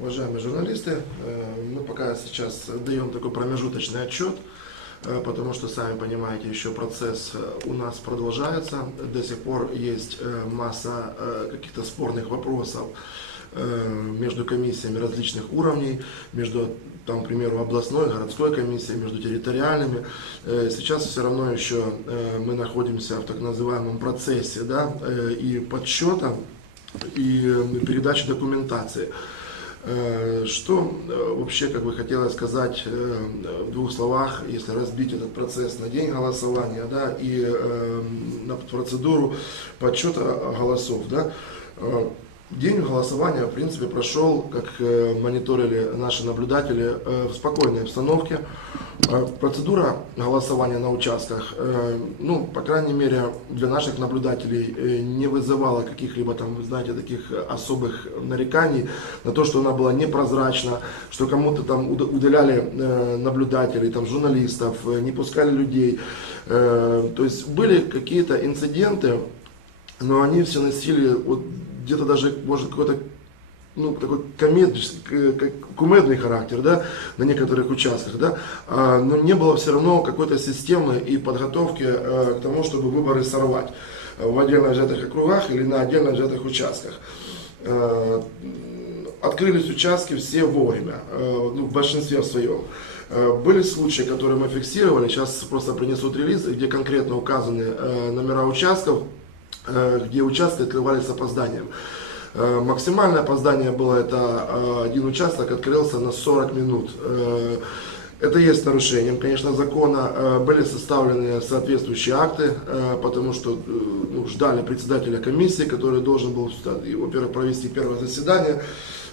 уважаемые журналисты. Э, Мы пока сейчас даем такой промежуточный отчет, э, потому что, сами понимаете, еще процесс э, у нас продолжается. До сих пор есть масса каких-то спорных вопросов между комиссиями различных уровней, между, там, к примеру, областной, городской комиссией, между территориальными. Сейчас все равно еще мы находимся в так называемом процессе да, и подсчета, и передачи документации. Э, Что э, вообще, как бы хотелось сказать э, в двух словах, если разбить этот процесс на день голосования, да, и на процедуру подсчета голосов, да, День голосования, в принципе, прошел, как э, мониторили наши наблюдатели, э, в спокойной обстановке. Э, Процедура голосования на участках, ну, по крайней мере, для наших наблюдателей не вызывала каких-либо там, вы знаете, таких особых нареканий на то, что она была непрозрачна, что кому-то там уда- удаляли наблюдателей, там, журналистов, не пускали людей. То есть были какие-то инциденты, но они все носили вот где-то даже, может, какой-то ну, такой комедический, к- к- кумедный характер, да, на некоторых участках, да, А, но не было все равно какой-то системы и подготовки э, к тому, чтобы выборы сорвать э, в отдельно взятых округах или на отдельно взятых участках. Э, Открылись участки все вовремя, э, ну, в большинстве своем. Э, Были случаи, которые мы фиксировали, сейчас просто принесут релиз, где конкретно указаны э, номера участков, э, где участки открывались с опозданием. Э, Максимальное опоздание было, это э, один участок открылся на 40 минут. Это есть нарушением, конечно, закона. Э, Были составлены соответствующие акты, э, потому что э, ну, ждали председателя комиссии, который должен был, во-первых, провести первое заседание.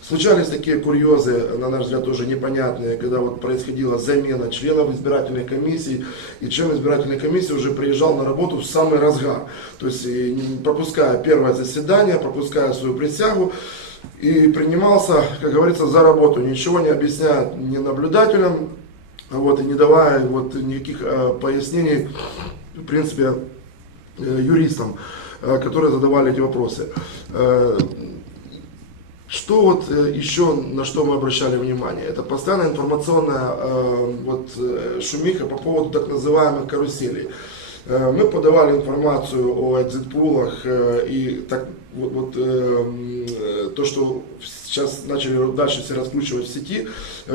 Случались такие курьезы, на наш взгляд, тоже непонятные, когда вот происходила замена членов избирательной комиссии, и член избирательной комиссии уже приезжал на работу в самый разгар. То есть, пропуская первое заседание, пропуская свою присягу, и принимался, как говорится, за работу, ничего не объясняя ни наблюдателям, вот, и не давая вот, никаких э, пояснений, в принципе, э, юристам, э, которые задавали эти вопросы. Э, что вот э, еще на что мы обращали внимание? Это постоянная информационная э, вот, э, шумиха по поводу так называемых каруселей. Мы подавали информацию о экзит-пулах э, и так, вот, вот, то, что сейчас начали дальше все раскручивать в сети,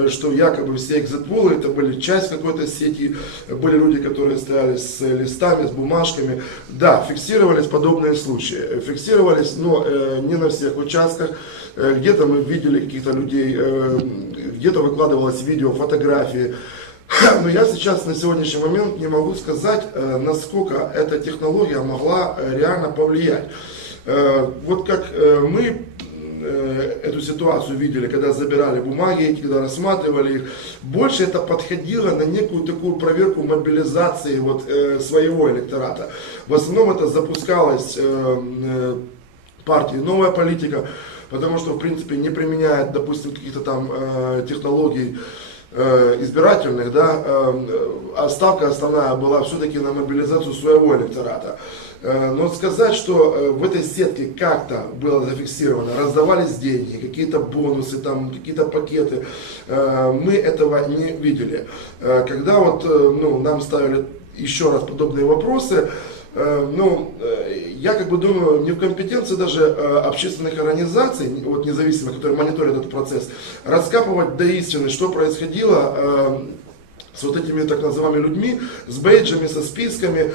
что якобы все экзит-пулы это были часть какой-то сети, были люди, которые стояли с листами, с бумажками. Да, фиксировались подобные случаи, фиксировались, но э, не на всех участках. Где-то мы видели каких-то людей, где-то выкладывалось видео, фотографии. Но я сейчас на сегодняшний момент не могу сказать, э, насколько эта технология могла э, реально повлиять. Э, Вот как мы эту ситуацию видели, когда забирали бумаги, когда рассматривали их, больше это подходило на некую такую проверку мобилизации вот, своего электората. В основном это запускалось э, «Новая политика», потому что, в принципе, не применяет, допустим, каких-то там технологий избирательных, да, э, ставка основная была все-таки на мобилизацию своего электората. Э, Но сказать, что э, в этой сетке как-то было зафиксировано, раздавались деньги, какие-то бонусы, там, какие-то пакеты, э, мы этого не видели. Э, Когда вот э, ну, нам ставили еще раз подобные вопросы, Э, ну, э, я как бы думаю, не в компетенции даже э, общественных организаций, вот независимых, которые мониторят этот процесс, раскапывать до истины, что происходило э, с вот этими так называемыми людьми, с бейджами, со списками,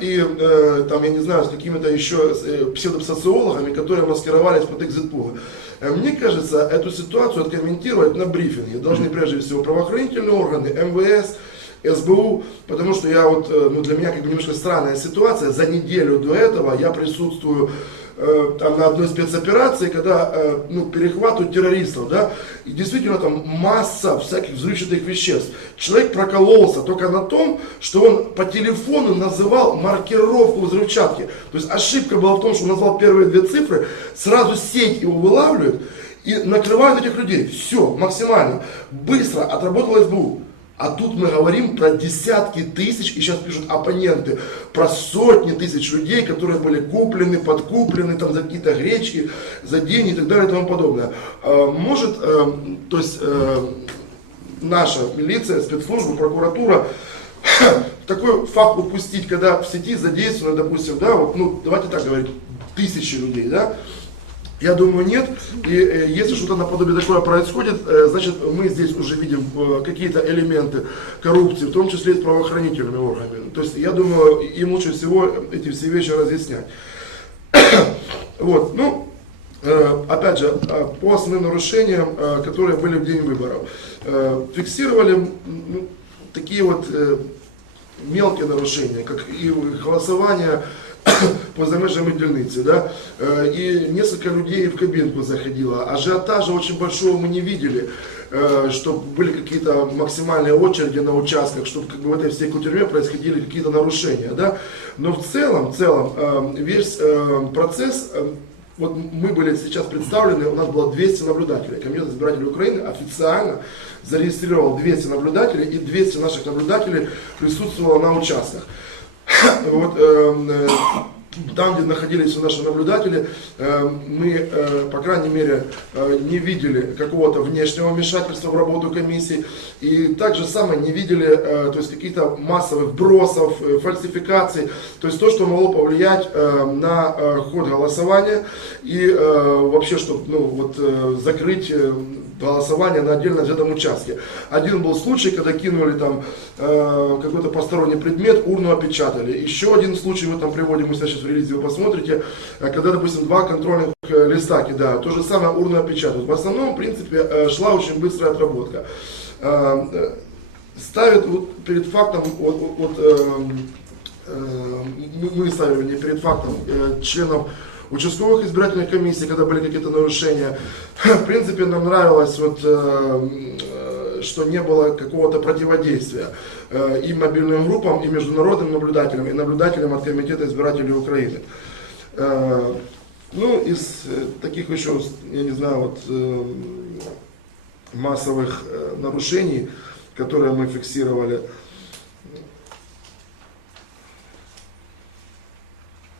и э, там, я не знаю, с какими-то еще э, псевдосоциологами, которые маскировались под экзитпулы. Мне кажется, эту ситуацию откомментировать на брифинге должны прежде всего правоохранительные органы, МВС, СБУ, потому что я вот, э, ну, для меня как бы немножко странная ситуация, за неделю до этого я присутствую э, там на одной спецоперации, когда э, ну, перехватывают террористов, да, и действительно там масса всяких взрывчатых веществ. Человек прокололся только на том, что он по телефону называл маркировку взрывчатки. То есть ошибка была в том, что он назвал первые две цифры, сразу сеть его вылавливает и накрывают этих людей. Все, максимально. Быстро отработала СБУ. А тут мы говорим про десятки тысяч, и сейчас пишут оппоненты, про сотни тысяч людей, которые были куплены, подкуплены там, за какие-то гречки, за деньги и так далее и тому подобное. Э, Может, э, то есть э, наша милиция, спецслужба, прокуратура такой факт упустить, когда в сети задействовано, допустим, да, вот, ну, давайте так говорить, тысячи людей, да, я думаю, нет. И э, если что-то наподобие такое происходит, э, значит, мы здесь уже видим э, какие-то элементы коррупции, в том числе и с правоохранительными органами. То есть, я думаю, им лучше всего эти все вещи разъяснять. Вот, ну, э, опять же, э, по основным нарушениям, э, которые были в день выборов, фиксировали ну, такие вот мелкие нарушения, как и голосование поза межами дільниці, да? Э, и несколько людей в кабинку заходило. Ажиотажа очень большого мы не видели, э, чтобы были какие-то максимальные очереди на участках, чтобы как бы в этой всей кутерьме происходили какие-то нарушения. Да? Но в целом, в целом э, весь процесс вот мы были сейчас представлены, у нас было 200 наблюдателей. Комитет избирателей Украины официально зарегистрировал 200 наблюдателей, и 200 наших наблюдателей присутствовало на участках. Вот, эм, э, там, где находились наши наблюдатели, э, мы, э, по крайней мере, э, не видели какого-то внешнего вмешательства в работу комиссии. И также самое не видели то есть каких-то массовых бросов, фальсификаций. То есть то, что могло повлиять на ход голосования и вообще, чтобы ну, вот, закрыть голосование на отдельно взятом участке. Один был случай, когда кинули там э, какой-то посторонний предмет, урну опечатали. Еще один случай мы там приводим, мы сейчас в релизе вы посмотрите, э, когда, допустим, два контрольных э, листа кидают, то же самое урну опечатают. В основном, в принципе, э, шла очень быстрая отработка. Ставят вот перед фактом, вот, вот, вот, мы, мы ставили перед фактом членов участковых избирательных комиссий, когда были какие-то нарушения. В принципе, нам нравилось, вот, э, э, что не было какого-то противодействия э, и мобильным группам, и международным наблюдателям, и наблюдателям от Комитета избирателей Украины. Ну, из таких еще, я не знаю, вот, массовых нарушений, которые мы фиксировали,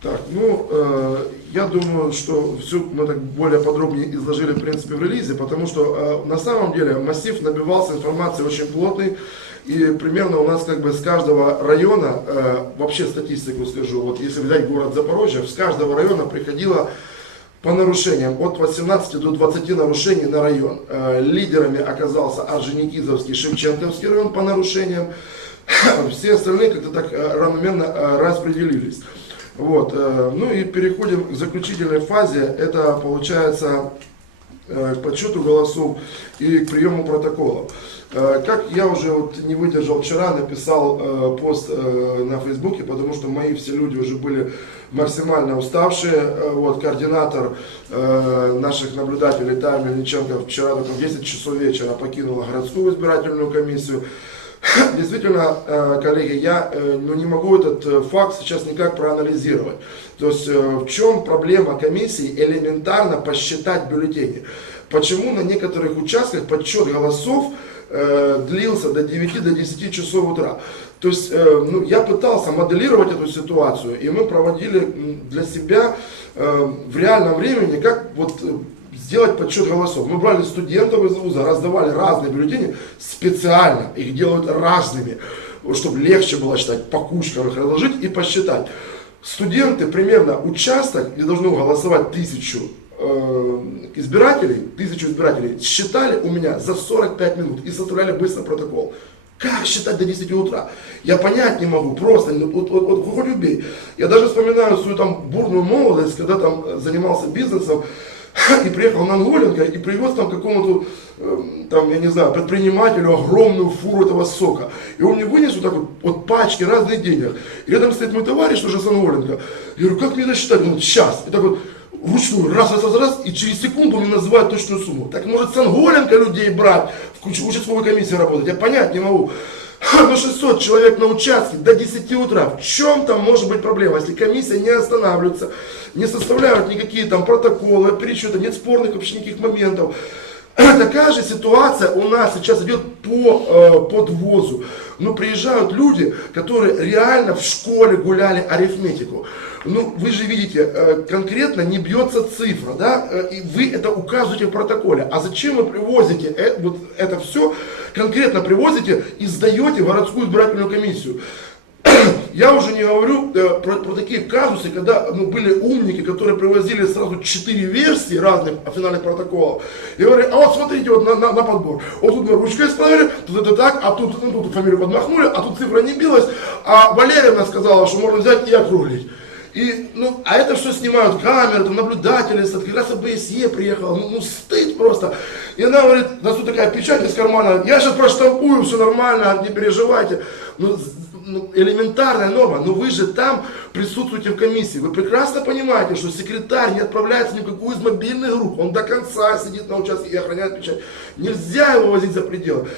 Так, ну, я думаю, что все мы так более подробнее изложили, в принципе, в релизе, потому что э, на самом деле массив набивался информацией очень плотный, и примерно у нас как бы с каждого района, э, вообще статистику скажу, вот если взять город Запорожье, с каждого района приходило по нарушениям от 18 до 20 нарушений на район. Э, лидерами оказался Орджоникидзевский, Шевченковский район по нарушениям, все остальные как-то так э, равномерно э, распределились. Вот, э, ну и переходим к заключительной фазе. Это получается э, к подсчету голосов и к приему протоколов. Э, Как я уже вот не выдержал вчера, написал пост на Фейсбуке, потому что мои все люди уже были максимально уставшие. Вот координатор наших наблюдателей Тайм Мельниченко вчера только в 10 часов вечера покинула городскую избирательную комиссию. Действительно, э, коллеги, я э, ну, не могу этот э, факт сейчас никак проанализировать. То есть в чем проблема комиссии элементарно посчитать бюллетени? Почему на некоторых участках подсчет голосов длился до 9 до 10 часов утра? То есть ну, я пытался моделировать эту ситуацию, и мы проводили для себя в реальном времени, как вот сделать подсчет голосов. Мы брали студентов из вуза, раздавали разные бюллетени специально, их делают разными, чтобы легче было считать, по кучкам их разложить и посчитать. Студенты примерно участок, где должно голосовать тысячу э, избирателей, тысячу избирателей, считали у меня за 45 минут и составляли быстро протокол. Как считать до 10 утра? Я понять не могу, просто, ну, вот, вот, вот хоть убей. Я даже вспоминаю свою там бурную молодость, когда там занимался бизнесом, и приехал на Анголенко и привез там какому-то, э, там, я не знаю, предпринимателю огромную фуру этого сока. И он мне вынес вот так вот, вот пачки разных денег. И рядом стоит мой товарищ, тоже с Анголенко. Я говорю, как мне это считать? Он говорит, сейчас. И так вот, вручную, раз, раз, раз, раз, и через секунду мне называют точную сумму. Так может с Анголенко людей брать, в уч- участковой комиссии работать? Я понять не могу. Ну 600 человек на участке до 10 утра. В чем там может быть проблема, если комиссия не останавливается, не составляют никакие там протоколы, пересчеты, нет спорных вообще никаких моментов. Такая же ситуация у нас сейчас идет по э, подвозу. Ну, приезжают люди, которые реально в школе гуляли арифметику. Ну, вы же видите, э, конкретно не бьется цифра, да, э, и вы это указываете в протоколе. А зачем вы привозите э- вот это все, конкретно привозите и сдаете в городскую избирательную комиссию? Я уже не говорю э, про, про такие казусы, когда ну, были умники, которые привозили сразу четыре версии разных финальных протоколов. И говорили, а вот смотрите вот на, на, на подбор. Вот тут мы ручкой исправили, тут это так, а тут, ну, тут фамилию подмахнули, а тут цифра не билась. А Валерьевна сказала, что можно взять и округлить. И, ну, а это все снимают камеры, там наблюдатели, как раз ОБСЕ приехала, ну, ну стыд просто. И она говорит, да тут такая печать из кармана, я сейчас проштампую, все нормально, не переживайте. Ну, ну, элементарная норма, но вы же там присутствуете в комиссии. Вы прекрасно понимаете, что секретарь не отправляется ни в какую из мобильных групп. Он до конца сидит на участке и охраняет печать. Нельзя его возить за пределы.